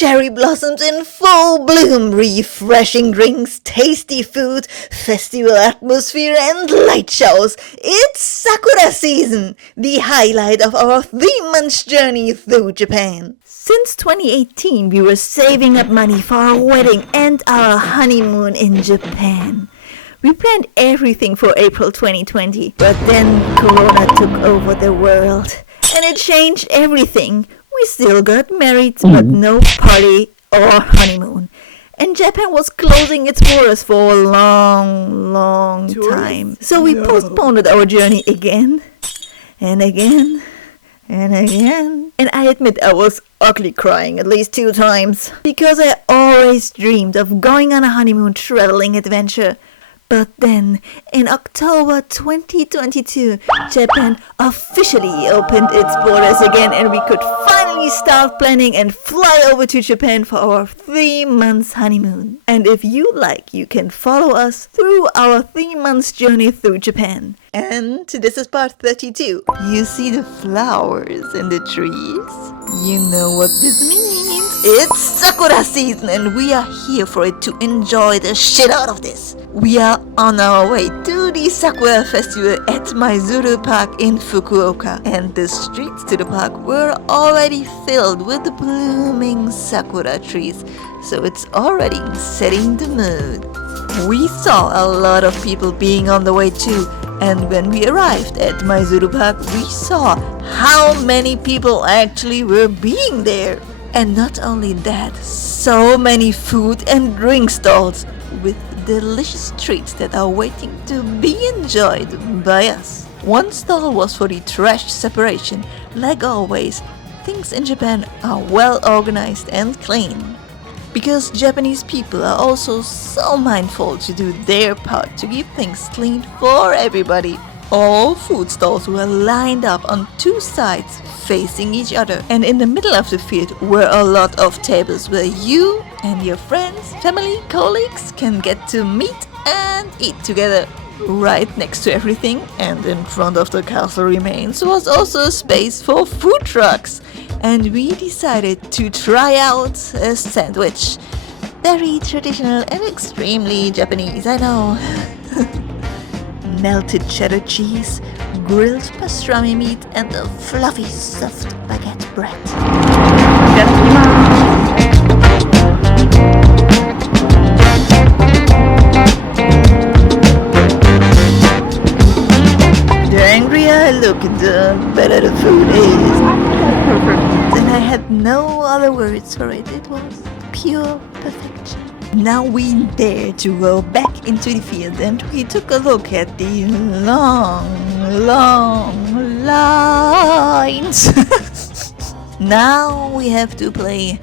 cherry blossoms in full bloom, refreshing drinks, tasty food, festival atmosphere, and light shows. It's Sakura season, the highlight of our 3-month journey through Japan. Since 2018, we were saving up money for our wedding and our honeymoon in Japan. We planned everything for April 2020, but then Corona took over the world, and it changed everything. We still got married, but no party or honeymoon. And Japan was closing its borders for a long time. So we postponed our journey again, and again, and again. And I admit I was ugly crying at least 2 times, because I always dreamed of going on a honeymoon traveling adventure. But then, in October 2022, Japan officially opened its borders again, and we could finally start planning and fly over to Japan for our 3-month honeymoon. And if you like, you can follow us through our 3-month journey through Japan. And this is part 32. You see the flowers in the trees? You know what this means. It's Sakura season, and we are here for it to enjoy the shit out of this. We are on our way to the Sakura Festival at Maizuru Park in Fukuoka, and the streets to the park were already filled with the blooming sakura trees, so it's already setting the mood. We saw a lot of people being on the way too, and when we arrived at Maizuru Park, we saw how many people actually were being there. And not only that, so many food and drink stalls with delicious treats that are waiting to be enjoyed by us. One stall was for the trash separation. Like always, things in Japan are well organized and clean. Because Japanese people are also so mindful to do their part to keep things clean for everybody. All food stalls were lined up on 2 sides facing each other, and in the middle of the field were a lot of tables where you and your friends, family, colleagues can get to meet and eat together. Right next to everything and in front of the castle remains was also a space for food trucks, and we decided to try out a sandwich. Very traditional and extremely Japanese, I know. Melted cheddar cheese, grilled pastrami meat, and a fluffy soft baguette bread. The angrier I look, the better the food is. And I had no other words for it. It was pure perfection. Now we dare to go back into the field, and we took a look at the long lines. Now we have to play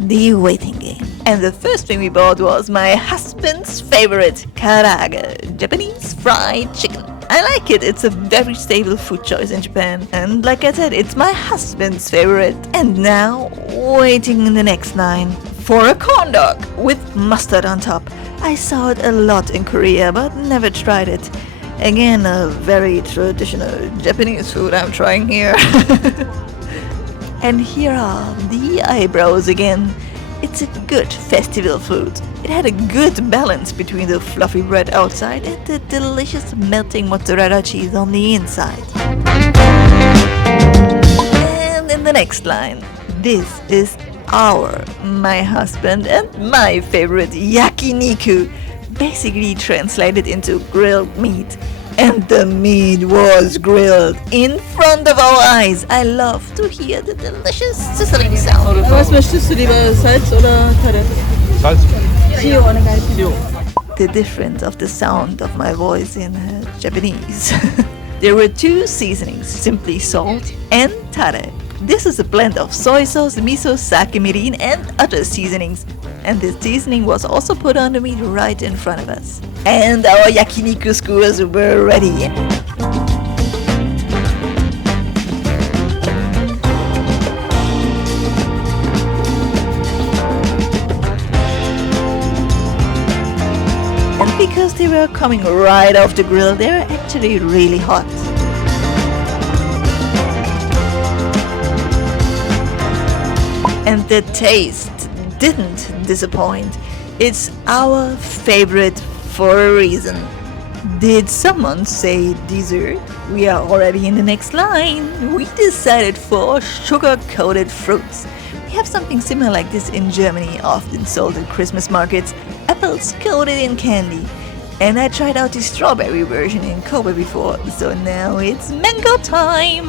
the waiting game. And the first thing we bought was my husband's favorite, Karaage, Japanese fried chicken. I like it. It's a very stable food choice in Japan. And like I said, it's my husband's favorite. And now, waiting in the next line for a corndog with mustard on top. I saw it a lot in Korea, but never tried it. Again, a very traditional Japanese food I'm trying here. And here are the eyebrows again. It's a good festival food. It had a good balance between the fluffy bread outside and the delicious melting mozzarella cheese on the inside. And in the next line, this is my husband and my favorite Yakiniku, basically translated into grilled meat. And the meat was grilled in front of our eyes. I love to hear the delicious sizzling sound. Was möchtest du lieber, Salz oder Karte? Salz. Shio oder Shio. The difference of the sound of my voice in Japanese. There were 2 seasonings, simply salt and tare. This is a blend of soy sauce, miso, sake mirin, and other seasonings. And this seasoning was also put on the meat right in front of us. And our Yakiniku skewers were ready. And because they were coming right off the grill, they were actually really hot. And the taste, didn't disappoint. It's our favorite for a reason. Did someone say dessert? We are already in the next line. We decided for sugar-coated fruits. We have something similar like this in Germany, often sold at Christmas markets. Apples coated in candy. And I tried out the strawberry version in Kobe before, so now it's mango time!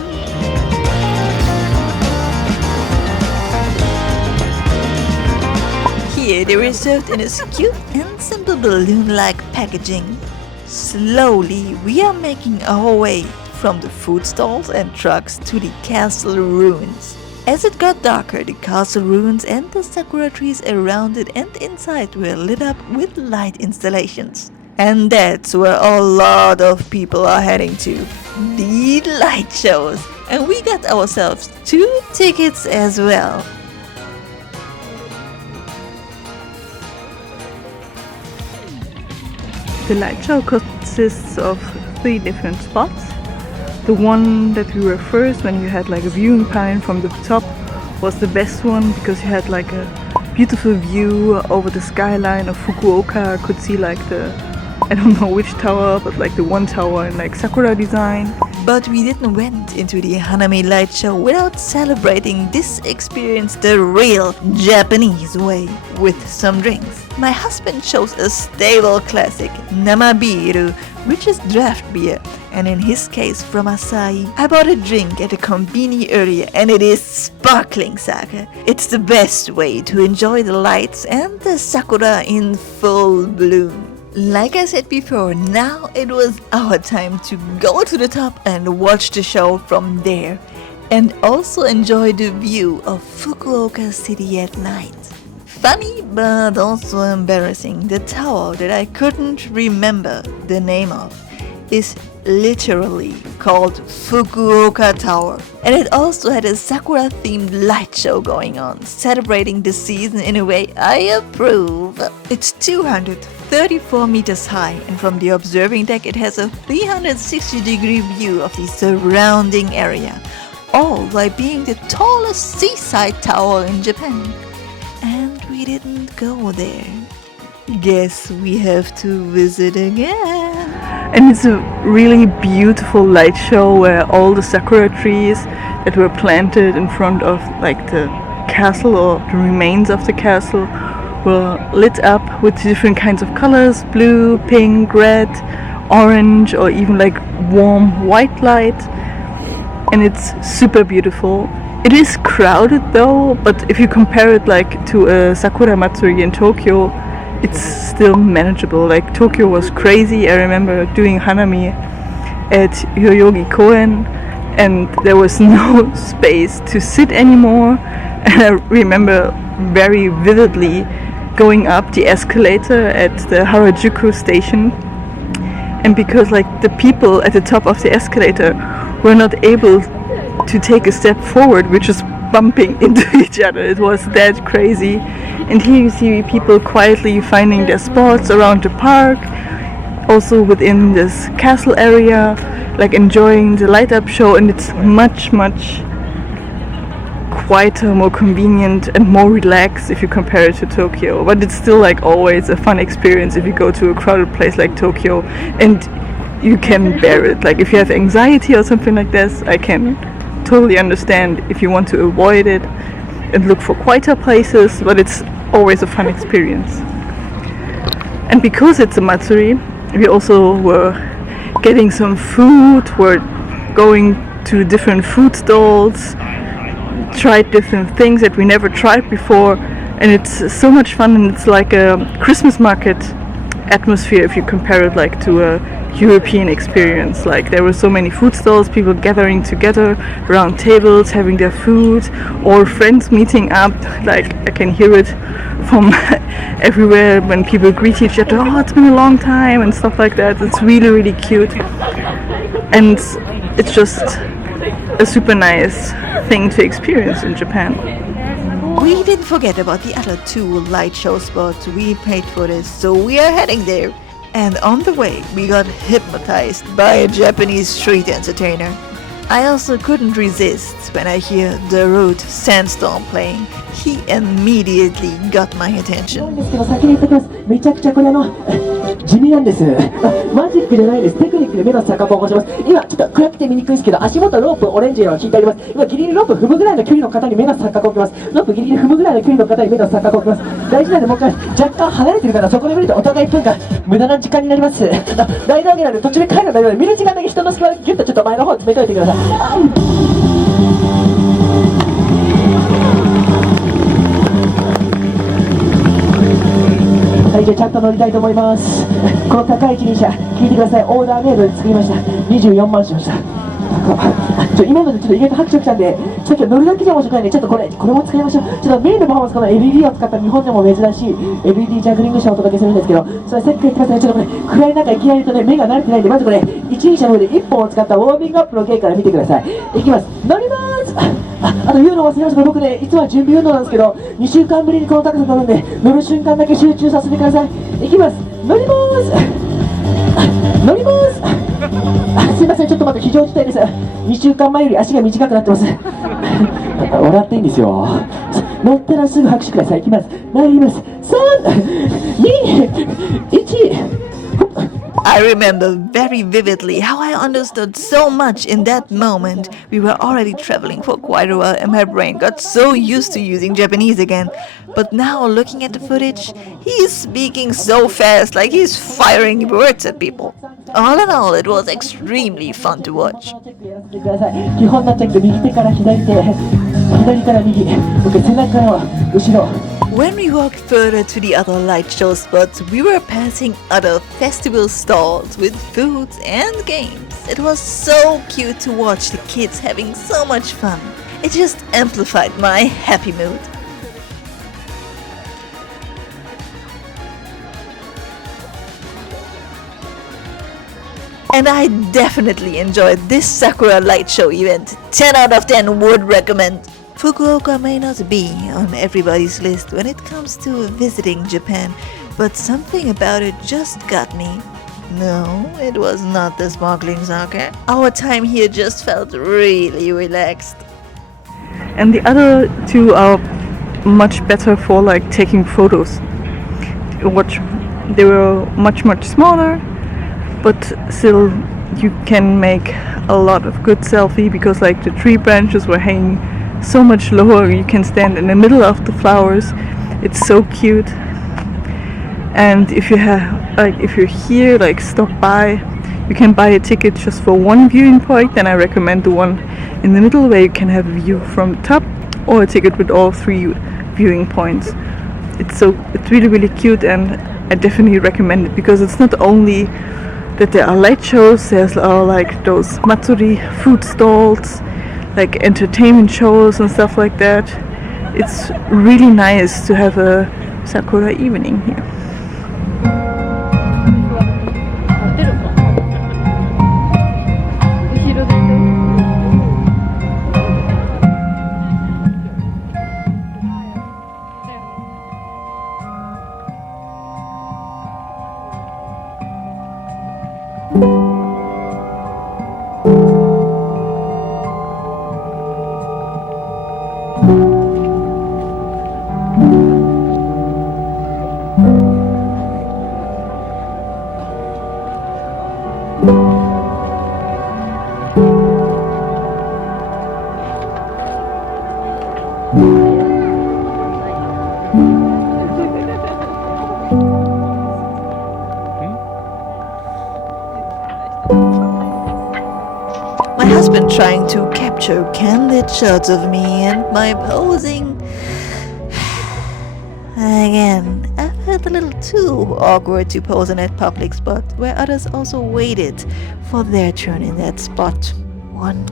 Here they were served in a cute and simple balloon-like packaging. Slowly we are making our way from the food stalls and trucks to the castle ruins. As it got darker, the castle ruins and the sakura trees around it and inside were lit up with light installations. And that's where a lot of people are heading to, the light shows. And we got ourselves 2 tickets as well. The light show consists of 3 different spots. The one that we were first, when you had like a viewing point from the top, was the best one because you had like a beautiful view over the skyline of Fukuoka. Could see like the, I don't know which tower, but like the one tower in like Sakura design. But we didn't went into the Hanami light show without celebrating this experience the real Japanese way, with some drinks. My husband chose a stable classic, Namabiru, which is draft beer, and in his case from Asahi. I bought a drink at a konbini earlier, and it is sparkling sake. It's the best way to enjoy the lights and the sakura in full bloom. Like I said before, now it was our time to go to the top and watch the show from there, and also enjoy the view of Fukuoka City at night. Funny but also embarrassing, the tower that I couldn't remember the name of is literally called Fukuoka Tower, and it also had a sakura themed light show going on, celebrating the season in a way I approve. It's 234 meters high, and from the observing deck it has a 360-degree view of the surrounding area, all while being the tallest seaside tower in Japan. And we didn't go there. Guess we have to visit again. And it's a really beautiful light show where all the sakura trees that were planted in front of like the castle or the remains of the castle were lit up with different kinds of colors: blue, pink, red, orange, or even like warm white light. And it's super beautiful. It is crowded though, but if you compare it like to a Sakura Matsuri in Tokyo, it's still manageable. Like Tokyo was crazy. I remember doing Hanami at Yoyogi Koen, and there was no space to sit anymore. And I remember very vividly going up the escalator at the Harajuku station, and because like the people at the top of the escalator were not able to take a step forward, we're just bumping into each other. It was that crazy. And here you see people quietly finding their spots around the park, also within this castle area, like enjoying the light up show. And it's much quieter, more convenient and more relaxed if you compare it to Tokyo. But it's still like always a fun experience if you go to a crowded place like Tokyo and you can bear it. Like if you have anxiety or something like this, I can totally understand if you want to avoid it and look for quieter places, but it's always a fun experience. And because it's a Matsuri, we also were getting some food, we're going to different food stalls, tried different things that we never tried before, and it's so much fun. And it's like a Christmas market atmosphere if you compare it like to a European experience. Like there were so many food stalls, people gathering together around tables, having their food, or friends meeting up. Like I can hear it from everywhere when people greet each other, oh, it's been a long time, and stuff like that. It's really cute, and it's just a super nice thing to experience in Japan. We didn't forget about the other 2 light show spots. We paid for this, so we are heading there. And on the way, we got hypnotized by a Japanese street entertainer. I also couldn't resist when I hear the rude sandstorm playing. He immediately got my attention. ですけど先に言っておきます。めちゃくちゃこれ地味なんです。マジックじゃないです。テクニックで目の錯覚を起こします。今ちょっと暗くて見にくいですけど、足元ロープオレンジ色を引いてあります。今ギリギリロープ踏むぐらいの距離の方に目の錯覚を起きます。ロープギリギリ踏むぐらいの距離の方に目の錯覚を起きます。大事なんでもう一回若干離れてるからそこで見るとお互い1分間無駄な時間になります。大道芸なんで途中で帰るの大丈夫で見る時間だけ人の隙間ギュッとちょっと前の方詰めといてください。はい、じゃあちゃんと乗りたいと思います。この高い一輪車、聞いてください。オーダーメイドで作りました。24万しました。今のでちょっと意外と拍手したんで、さっきは乗るだけじゃ面白くないんで、ちょっとこれも使いましょう。ちょっとメインのパフォーマンス、この LED を使った日本でも珍しい LED ジャグリング車をお届けするんですけど、それさっき言ってますね、ちょっとこれ、暗い中いきなりとね、目が慣れてないんで、まずこれ、一輪車の上で1本を使ったウォーミングアップの経から見てください。いきます。乗ります。あと言うの忘れました。僕ね、いつもは準備運動なんですけど、2週間ぶりにこの高さ乗るんで、乗る瞬間だけ集中させてください。いきます。乗ります。乗ります。すいません、ちょっと待って、非常事態です。2週間前より足が短くなってます。笑っていいんですよ。乗ったらすぐ拍手ください。いきます。参ります。3、2、1。I remember very vividly how I understood so much in that moment. We were already traveling for quite a while and my brain got so used to using Japanese again. But now looking at the footage, he's speaking so fast, like he's firing words at people. All in all, it was extremely fun to watch. 基本のチェック、右手から左手、左から右、背中から後ろ。When we walked further to the other light show spots, we were passing other festival stalls with foods and games. It was so cute to watch the kids having so much fun. It just amplified my happy mood. And I definitely enjoyed this Sakura light show event. 10 out of 10 would recommend. Fukuoka may not be on everybody's list when it comes to visiting Japan, but something about it just got me. No, it was not the sparkling sake. Our time here just felt really relaxed. And the other two are much better for like taking photos. They were much smaller, but still you can make a lot of good selfie because like the tree branches were hanging so much lower. You can stand in the middle of the flowers. It's so cute. And if you're here, like stop by, you can buy a ticket just for one viewing point. Then I recommend the one in the middle where you can have a view from the top, or a ticket with all 3 viewing points. It's really cute, and I definitely recommend it because it's not only that there are light shows, there's like those Matsuri food stalls, like entertainment shows and stuff like that. It's really nice to have a Sakura evening here. My husband trying to capture candid shots of me and my posing. Again, I felt a little too awkward to pose in that public spot where others also waited for their turn in that spot. One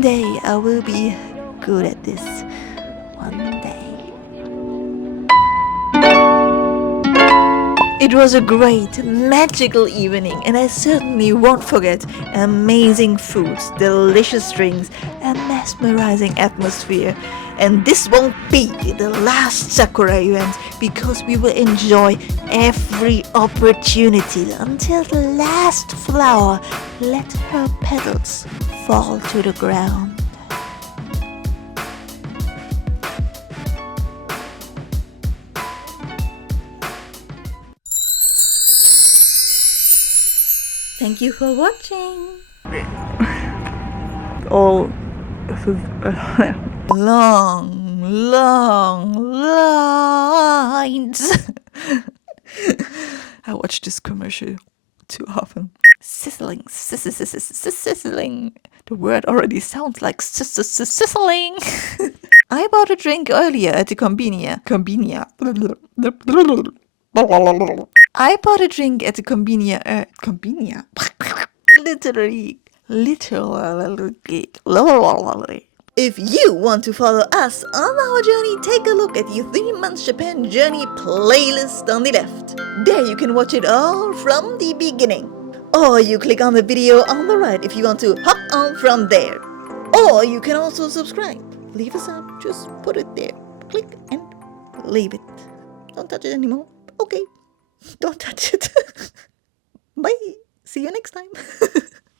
day I will be good at this. One day. It was a great, magical evening, and I certainly won't forget amazing foods, delicious drinks, a mesmerizing atmosphere, And this won't be the last Sakura event because we will enjoy every opportunity until the last flower let her petals fall to the ground. Thank you for watching. All Long lines. I watch this commercial too often. Sizzling. The word already sounds like sizzling. I bought a drink earlier at the convenia. I bought a drink at the convenia. Literally. If you want to follow us on our journey, take a look at the 3 months Japan journey playlist on the left. There you can watch it all from the beginning. Or you click on the video on the right if you want to hop on from there. Or you can also subscribe. Leave us up, just put it there. Click and leave it. Don't touch it anymore. Okay, don't touch it. Bye. See you next time.